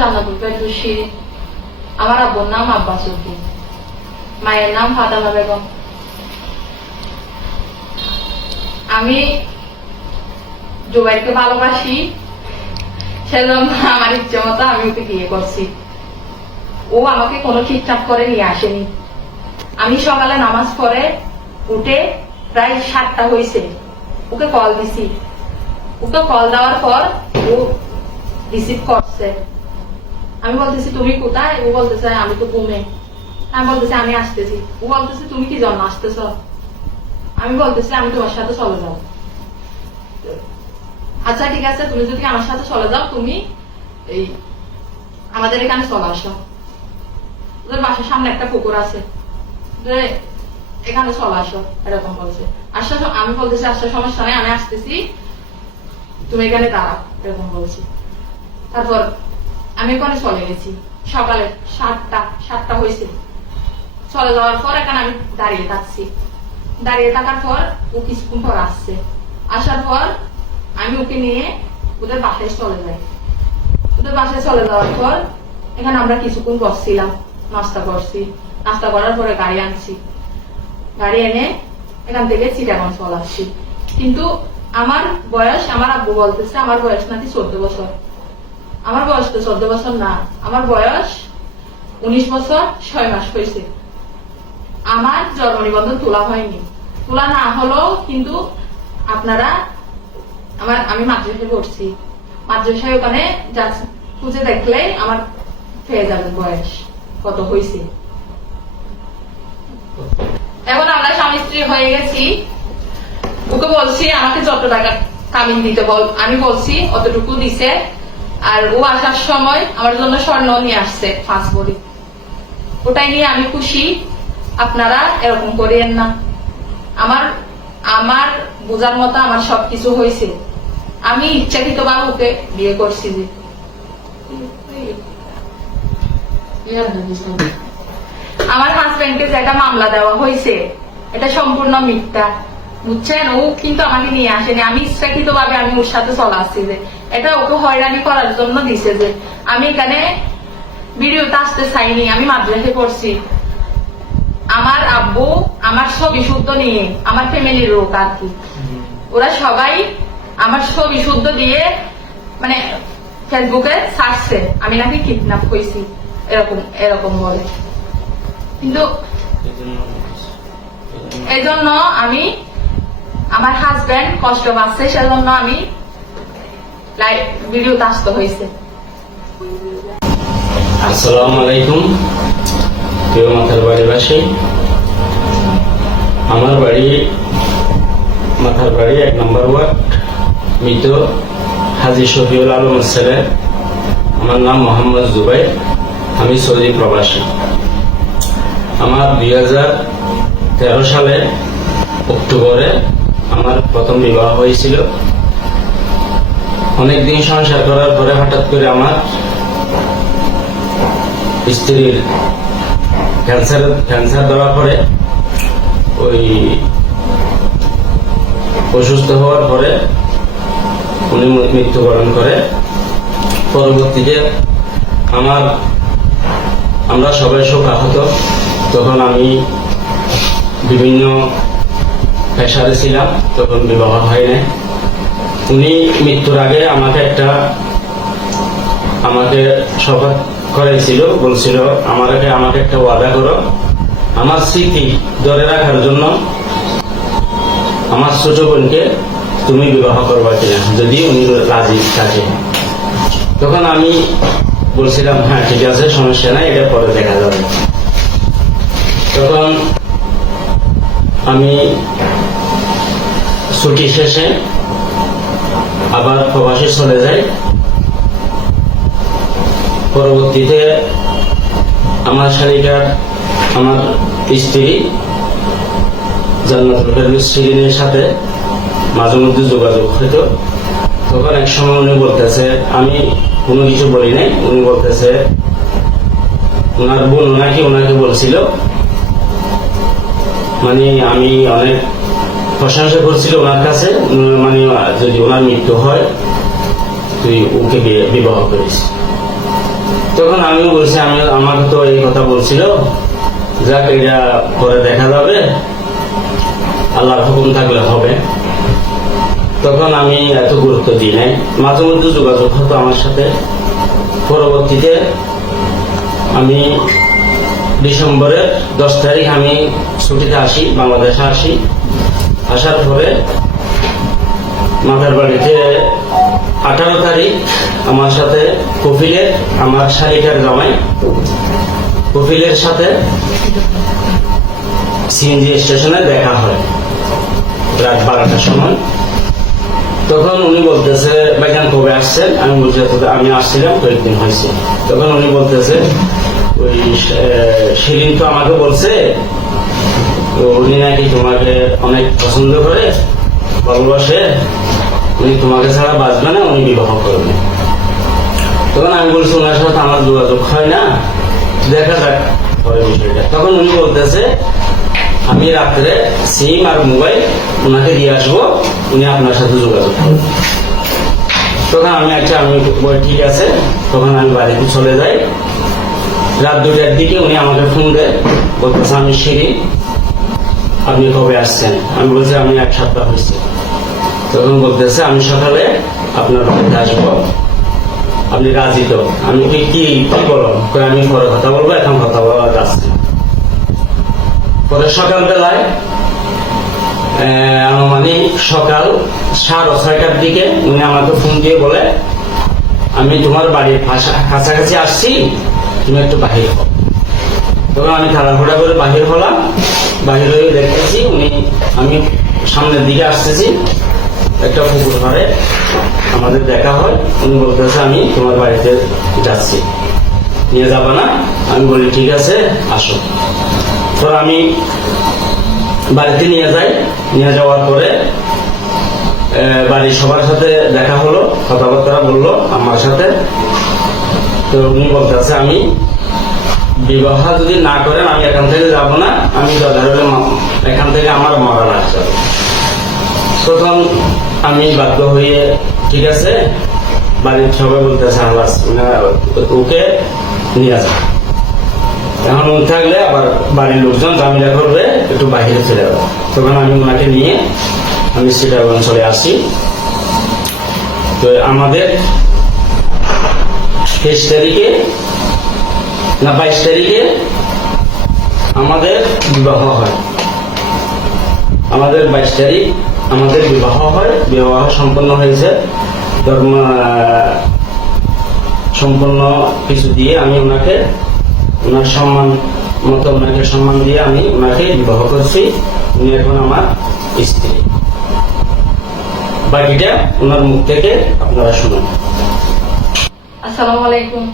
জান্নাতুল ফেরদৌসী। আমার আব্বুর নাম আব্বাস উদ্দিন, মায়ের নাম ফাতেমা বেগম। আমি জুবাইরকে ভালোবাসি, সেজন্য আমার ইচ্ছে মতো আমি ওকে বিয়ে করছি। ও আমাকে কোনো ঠিকঠাক করে নিয়ে আসেনি। আমি সকালে নামাজ পড়ে উঠে প্রায় 7টা হয়েছে, ওকে কল দিছি। ওকে কল দেওয়ার পর ও রিসিভ করছে। আমি বলতেছি তুমি কোথায়? ও বলতেছে আমি তো ঘুমে। আমি বলতেছি আমি আসতেছি। ও বলতেছে তুমি কি জন্য আসতেছ? আমি বলতেছি আমি তোমার সাথে চলে যাও। আচ্ছা ঠিক আছে, তুমি যদি আমার সাথে চলে যাও তুমি এই আমাদের এখানে চলে আসো, ওদের বাসার সামনে একটা পুকুর আছে, এখানে চলে আসো, এরকম বলছে। আমি বলতেছি আচ্ছা সমস্যা নেই, আমি আসতেছি, তুমি এখানে দাঁড়াও, এরকম বলছি। তারপর আমি ওখানে চলে গেছি সকালে 7টা হয়েছে। চলে যাওয়ার পর এখানে আমি দাঁড়িয়ে থাকছি। দাঁড়িয়ে থাকার পর ও কিছুক্ষণ পর আসছে। আসার পর আমি ওকে নিয়ে ওদের বাসায় চলে যাই। ওদের বাসায় চলে যাওয়ার পর এখানে আমরা কিছুক্ষণ বসছিলাম, নাস্তা করছি। নাস্তা করার পরে গাড়ি আনছি। গাড়ি এনে এখান থেকে চিটাগং চলে আসছি। কিন্তু আমার বয়স, আমার আব্বু বলতেছে আমার বয়স নাকি 14 বছর। আমার বয়স তো 14 বছর না, আমার বয়স 19 বছর 6 মাস হয়েছে। আমার জন্ম নিবন্ধন তোলা হয়নি। তোলা না হলেও কিন্তু আপনারা আমি মাদ্রাসায় পড়ছি, মাদ্রাসায় ওখানে খুঁজে দেখলে আমার পেয়ে যাবেন বয়স কত হয়েছে। এখন আমরা স্বামী স্ত্রী হয়ে গেছি। ওকে বলছি আমাকে যত টাকা কামিন দিতে বল, আমি বলছি অতটুকু দিছে। আর ও আসার সময় আমার জন্য স্বর্ণ নিয়ে আসছে 5 ভরি। ওটাই নিয়ে আমি খুশি। আপনারা এরকম করিয়েন না। আমার বোঝার মতো আমার সবকিছু হয়েছে। আমি ইচ্ছাকৃত ভাবে ওকে বিয়ে করছি। যে আমার হাজবেন্ডকে যেটা মামলা দেওয়া হয়েছে এটা সম্পূর্ণ মিথ্যা, বুঝছেন? ও কিন্তু আমাকে নিয়ে আসেনি। আমি ইচ্ছাকৃত ভাবে আমি ওর সাথে চলে আসছি। যে এটা ওকে হয়রানি করার জন্য দিছে। যে আমি এখানে ভিডিওতে আসতে চাইনি, আমি মাদ্রাসায় পড়ছি। আমার আব্বু আমার ছবি শুদ্ধ নিয়ে, আমার ফ্যামিলির লোক আর কি, ওরা সবাই আমার ছবি শুদ্ধ দিয়ে মানে ফেসবুকে ছাড়ছে আমি নাকি কিডন্যাপ হয়েছি, এরকম বলে। কিন্তু এই জন্য আমি, আমার হাজবেন্ড কষ্ট পাচ্ছে, সেজন্য আমি ভিডিওতে আসতে হয়েছে। আসসালামু আলাইকুম প্রিয় মাথার বাড়িবাসী। আমার বাড়ি মাথার বাড়ি 1 নম্বর ওয়ার্ড, মৃত হাজী শফিউল আলমের ছেলে। আমার নাম মোহাম্মদ জুবাইর, আমি সৌদি প্রবাসী। আমার 2013 সালে অক্টোবরে আমার প্রথম বিবাহ হয়েছিল। অনেকদিন সংসার করার পরে হঠাৎ করে আমার স্ত্রীর ক্যান্সার ধরা পড়ে। ওই অসুস্থ হওয়ার পরে উনি মৃত্যুবরণ করে। পরবর্তীতে আমরা সবাই শোকাহত। তখন আমি বিভিন্ন পেশারে ছিলাম, তখন বিবাহ হয় নাই। উনি মৃত্যুর আগে আমাকে শপথ করাইছিল, বলছিল আমাকে একটা ওয়াদা করো, আমার স্মৃতি ধরে রাখার জন্য আমার ছোট বোনকে তুমি বিবাহ করবা কিনা, যদি উনি রাজি থাকে। তখন আমি বলছিলাম হ্যাঁ ঠিক আছে, সমস্যা নাই, এটা পরে দেখা যাবে। তখন আমি ছুটি শেষে আবার প্রবাসে চলে যাই। পরবর্তীতে আমার শালিকার আমার স্ত্রী জান্নাতুল ফেরদৌসীর সাথে মাঝে মধ্যে যোগাযোগ হতো। তখন এক সময় উনি বলতেছে, আমি কোনো কিছু বলি নাই, উনি বলতেছে ওনার বোন ওনাকে বলছিল, মানে আমি অনেক প্রশংসা করছিল ওনার কাছে, মানে যদি ওনার মৃত্যু হয় তুই ওকে বিবাহ করিস। তখন আমিও বলছি, আমাকে তো এই কথা বলছিল, যাক এটা পরে দেখা যাবে, আল্লাহর হুকুম থাকলে হবে। তখন আমি এত গুরুত্ব দিই নাই, মাঝে মধ্যে যোগাযোগ হতো আমার সাথে। পরবর্তীতে আমি ডিসেম্বরের 10 তারিখ আমি ছুটিতে আসি, বাংলাদেশে আসি। আসার পরে মাথার বাড়িতে 18 তারিখ আমার সাথে কপিলের, আমার শালিকার জামাই কপিলের সাথে সিএনজি স্টেশনে দেখা হয় রাত 12টার সময়। তখন উনি বলতেছে, ভাইজান কবে আসছেন? আমি বলছি আমি আসছিলাম কয়েকদিন হয়েছে। তখন উনি বলতেছে, ওই সেদিন তো আমাকে বলছে তো উনি নাকি তোমাকে অনেক পছন্দ করে, ভালোবাসে, উনি তোমাকে ছাড়া বাঁচবে না, উনি বিবাহ করবে। তখন আমি বলছি, ওনার সাথে আমার যোগাযোগ হয় না, দেখা যাক পরে বিষয়টা। তখন উনি বলতেছে, আমি রাত্রে সিম আর মোবাইল ওনাকে দিয়ে আসবো, উনি আপনার সাথে যোগাযোগ করবেন। তখন আমি ঠিক আছে। তখন আমি বাড়িতে চলে যাই। রাত 2টার দিকে উনি আমাকে ফোন দেয়, বলতেছে, আমি শিরিন, আপনি কবে আসছেন? আমি বলছি, আমি 1 সপ্তাহ হয়েছে। তখন বলতেছে, আমি সকালে আপনার বাড়িতে আসবো, আপনি রাজি তো? আমি কি বলো? আমি পরে কথা বলবো, এখন কথা বলা যাচ্ছে না। পরে সকালবেলায় মানে সকাল 6:30টার দিকে উনি আমাকে ফোন দিয়ে বলে, আমি তোমার বাড়ির কাছাকাছি আসছি, তুমি একটু বাহির হও। তখন আমি তাড়াহুড়া করে বাহির হলাম। বাহির হয়ে দেখতেছি আমি সামনের দিকে আসতেছি, একটা পুকুর পাড়ে আমাদের দেখা হয়। উনি বলতেছে, আমি তোমার বাড়িতে যাচ্ছি, নিয়ে যাবা না? আমি বলি, ঠিক আছে, আসো। তো আমি বাড়িতে নিয়ে যাই। নিয়ে যাওয়ার পরে বাড়ির সবার সাথে দেখা হলো, কথাবার্তা বললো আমার সাথে। তো উনি বলতেছে, আমি বিবাহ যদি না করেন আমি এখান থেকে যাব না, আমি এখান থেকে আমার মরা লাগছে। তখন আমি বাধ্য হয়ে, ঠিক আছে, বাড়ির সবাই বলতেছে, ওকে নিয়ে যা। এখন মন থাকলে আবার বাড়ির লোকজন ঝামেলা করবে, একটু বাহিরে চলে যাবো। তখন আমি ওনাকে নিয়ে আমি সিটাগঞ্জ চলে আসি। তো আমাদের 23 তারিখে না 22 তারিখে আমাদের বিবাহ হয়। আমাদের 22 তারিখ আমাদের বিবাহ হয়। বিবাহ সম্পন্ন হয়েছে, ধর্ম সম্পন্ন কিছু দিয়ে আমি ওনার সম্মান মতো ওনাকে সম্মান দিয়ে আমি ওনাকে বিবাহ করছি। উনি এখন আমার স্ত্রী। বাকিটা ওনার মুখ থেকে আপনারা শুনুন। আসসালামু আলাইকুম।